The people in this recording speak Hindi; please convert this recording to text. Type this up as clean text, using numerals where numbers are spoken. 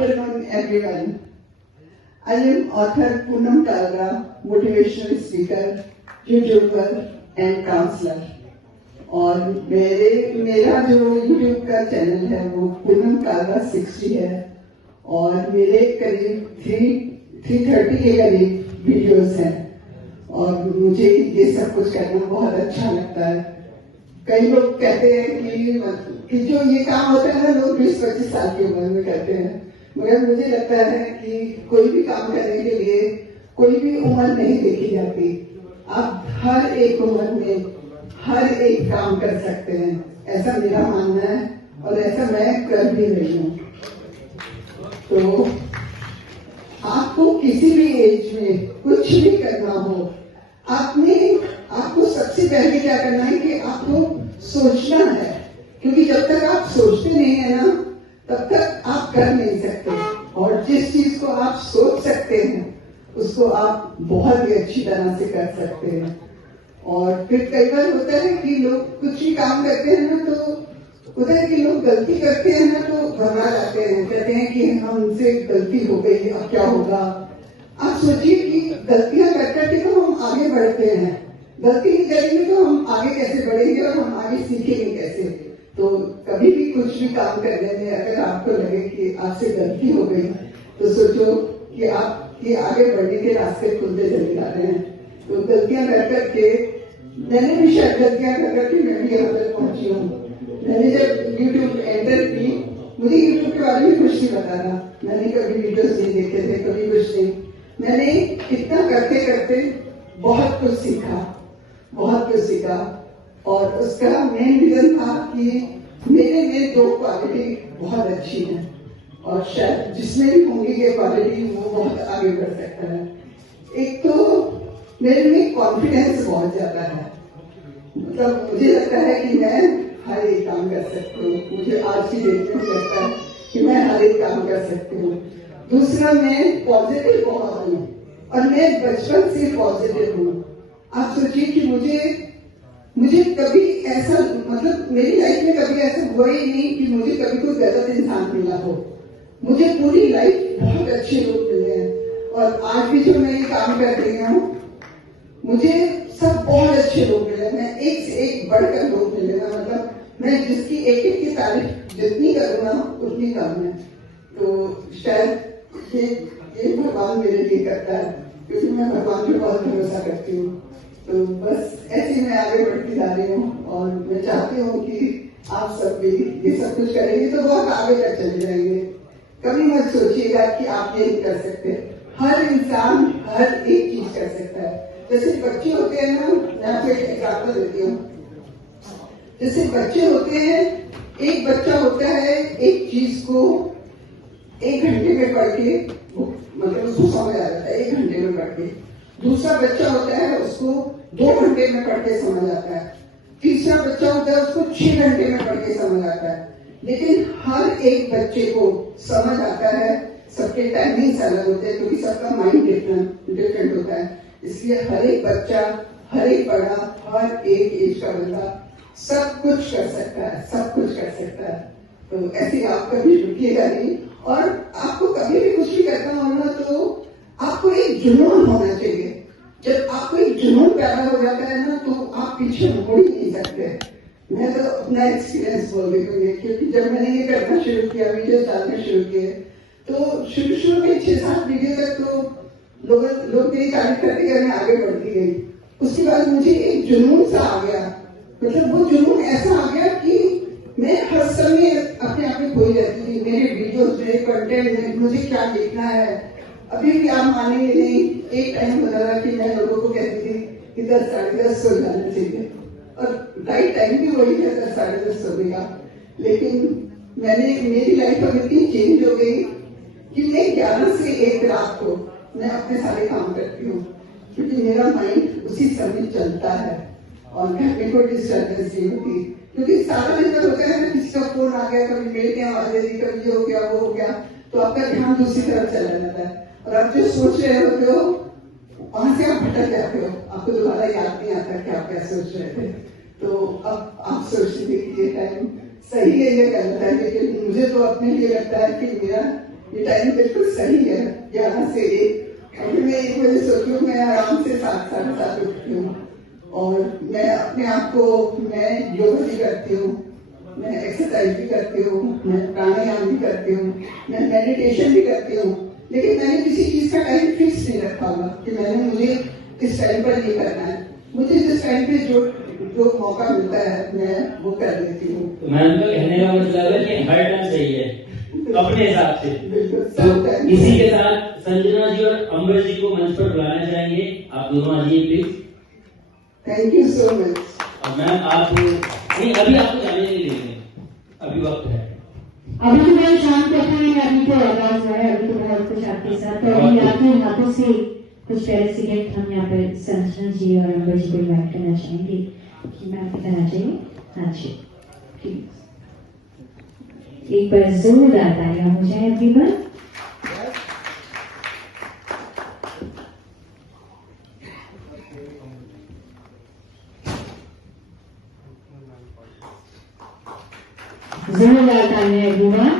afternoon, everyone. I am author Poonam Kalra, motivational speaker, YouTuber and counselor. और मेरा जो YouTube का चैनल है वो पूनम कालरा 60 है और मेरे करीब 330 के करीब वीडियोस हैं और मुझे ये सब कुछ करना बहुत अच्छा लगता है। कई लोग कहते हैं कि जो ये काम होता है ना लोग 20-25 साल की उम्र में करते हैं, मगर मुझे लगता है कि कोई भी काम करने के लिए कोई भी उम्र नहीं देखी जाती। आप हर एक उम्र में हर एक काम कर सकते हैं, ऐसा मेरा मानना है और ऐसा मैं कर भी रही हूँ। तो आपको किसी भी एज में कुछ भी करना हो, आपको सबसे पहले क्या करना है कि आपको सोचना है, क्योंकि जब तक आप सोचते नहीं है ना तब तक आप कर नहीं सकते। और जिस चीज को आप सोच सकते हैं उसको आप बहुत ही अच्छी तरह से कर सकते हैं। और फिर कई बार होता है कि लोग कुछ भी काम करते हैं ना तो होता है कि लोग गलती करते हैं ना तो घबरा जाते हैं, कहते हैं कि हमसे गलती हो गई, अब क्या होगा। आप सोचिए कि गलतियां कर करके तो हम आगे बढ़ते हैं, गलती नहीं करेंगे तो हम आगे कैसे बढ़ेंगे और हम आगे सीखेंगे कैसे। तो कभी भी कुछ भी काम करने में अगर आपको लगे कि आपसे गलती हो गई तो सोचो कि आपके आगे बढ़ने के रास्ते खुलते चले जा रहे हैं। तो गलतियां कर करके मैंने भी शायद गलतियां कर करके मैं भी यहाँ तक पहुंची हूँ। मैंने जब YouTube एंटर की, मुझे YouTube के बारे में कुछ नहीं पता था, मैंने कभी वीडियोस नहीं देखे थे, कभी कुछ नहीं। मैंने इतना करते करते बहुत कुछ सीखा और उसका मेन रीजन था कि मेरे में दो क्वालिटी बहुत अच्छी है और शायद जिसमें भी होंगी ये क्वालिटी वो बहुत आगे बढ़ सकता है। एक तो मेरे में कॉन्फिडेंस बहुत ज्यादा है, मतलब मुझे लगता है कि मैं हर एक काम कर सकती हूँ। मुझे आज की डेट में लगता है कि मैं हर एक काम कर सकती हूँ। दूसरा, मैं पॉजिटिव बहुत हूँ और मैं बचपन से पॉजिटिव हूँ। आप सोचिए कि मुझे कभी ऐसा, मतलब मेरी लाइफ में कभी ऐसा हुआ ही नहीं कि मुझे कभी कोई गलत इंसान मिला हो। मुझे पूरी लाइफ बहुत अच्छे लोग मिले हैं और आज भी जो मैं ये काम कर रही हूँ मुझे सब बहुत अच्छे लोग मिले। मैं एक से एक बढ़कर लोग मिले ना, मतलब मैं जिसकी एक एक की तारीफ जितनी करूँगा उतनी कम है। तो शायद ये भगवान मेरे लिए करता है, क्योंकि मैं भगवान पे बहुत भरोसा करती हूँ। तो बस ऐसे मैं आगे बढ़ती जा रही हूँ और मैं चाहती हूँ कि आप सब भी ये सब कुछ करेंगे तो बहुत आगे तक चले जाएंगे। कभी मत सोचिएगा कि आप ये नहीं कर सकते। हर इंसान हर एक चीज कर सकता है। जैसे बच्चे होते हैं ना, मैं आपको एक एग्जाम्पल देती हूँ। जैसे बच्चे होते हैं, एक बच्चा होता है एक चीज को 1 घंटे में पढ़ के मतलब उसको समझ आ जाता है 1 घंटे में पढ़ के। दूसरा बच्चा होता है उसको 2 घंटे में पढ़ के समझ आता है। तीसरा बच्चा होता है उसको 6 घंटे में पढ़ के समझ आता है। लेकिन हर एक बच्चे को समझ आता है। सबके टाइमिंग्स अलग होते हैं क्योंकि सबका माइंड डिफरेंट होता है। इसलिए हर एक बच्चा, हर एक बड़ा, हर एक एज का बंदा सब कुछ कर सकता है। तो ऐसे आप कभी रुकिएगा नहीं और आपको कभी भी कुछ भी करना हो ना तो आपको एक जुनून होना चाहिए। जब आपको एक जुनून पैदा हो जाता है ना तो आप पीछे मुड़ ही नहीं सकते। मैं तो अपना एक्सपीरियंस बोल रही हूँ, क्योंकि जब मैंने ये करना शुरू किया, वीडियो डालना शुरू किए, तो शुरू में 6-7 वीडियो तक तो लोग मेरी तारीफ करते गए, मैं आगे बढ़ती गई। उसके बाद मुझे एक जुनून सा आ गया, मतलब वो जुनून ऐसा आ गया कि मैं हर समय अपने आप में खोई रहती थी। मेरे वीडियोस में, कंटेंट में मुझे क्या देखना है। अभी भी आप मानेंगे नहीं, एक टाइम होता था कि मैं लोगों को कहती थी कि 10-10:30 सो जाना चाहिए और राइट टाइम भी वही है 10-10:30 सोने का। लेकिन मेरी लाइफ अब इतनी चेंज हो गई कि मैं 11 से 1 रात को मैं अपने सारे काम करती हूँ, क्योंकि मेरा माइंड उसी समय चलता है और घर में कोई डिस्टर्बेंस नहीं होती। क्योंकि सारा दिन होता है ना, किसी का फोन आ गया, कभी मेरे के आवाज दे दी, कभी ये हो गया वो हो गया, तो आपका ध्यान दूसरी तरफ चला जाता है और आप जो सोच रहे होते हो वहां से आप भटक जाते हो, आपको दोबारा याद नहीं आता कि आप क्या सोच रहे थे। तो अब आप सोचते थे कि ये टाइम सही है या गलत है, लेकिन मुझे तो अपने लिए लगता है कि मेरा ये टाइम बिल्कुल सही है, 11 से 1। अभी मैं 1 बजे सोती हूँ, मैं आराम से 7 साढ़े 7 उठती हूँ और मैं अपने आप को, मैं योगा भी करती हूँ, मैं एक्सरसाइज भी करती हूँ, मैं प्राणायाम भी करती हूँ, मैं मेडिटेशन भी करती हूँ। लेकिन मैंने किसी चीज का टाइम फिक्स नहीं रखा हुआ कि मुझे इस टाइम पर ये करना है। मुझे जिस टाइम पे जो मौका मिलता है मैं वो कर लेती हूँ। तो मैम का कहने का मतलब है कि हर टाइम सही है अपने हिसाब से। तो इसी के साथ संजना जी और अम्बर जी को मंच पर बुलाना चाहेंगे। आप दोनों आइए please. Thank you so much. और मैम आप नहीं, अभी आपको जाने नहीं देंगे, अभी वक्त है। अभी तो मैं शाम को अपने अभी तो आवाज है, अभी तो बहुत कुछ आपके साथ। तो अभी आपके हाथों से कुछ पहले से गिफ्ट हम यहाँ पर संजना जी और अम्बर जी को इन्वाइट करना चाहेंगे कि मैम बताना चाहिए। हाँ जी प्लीज, एक बार जोरदार तालियां हो जाए एवरीवन। जोरदार तालियां एवरीवन।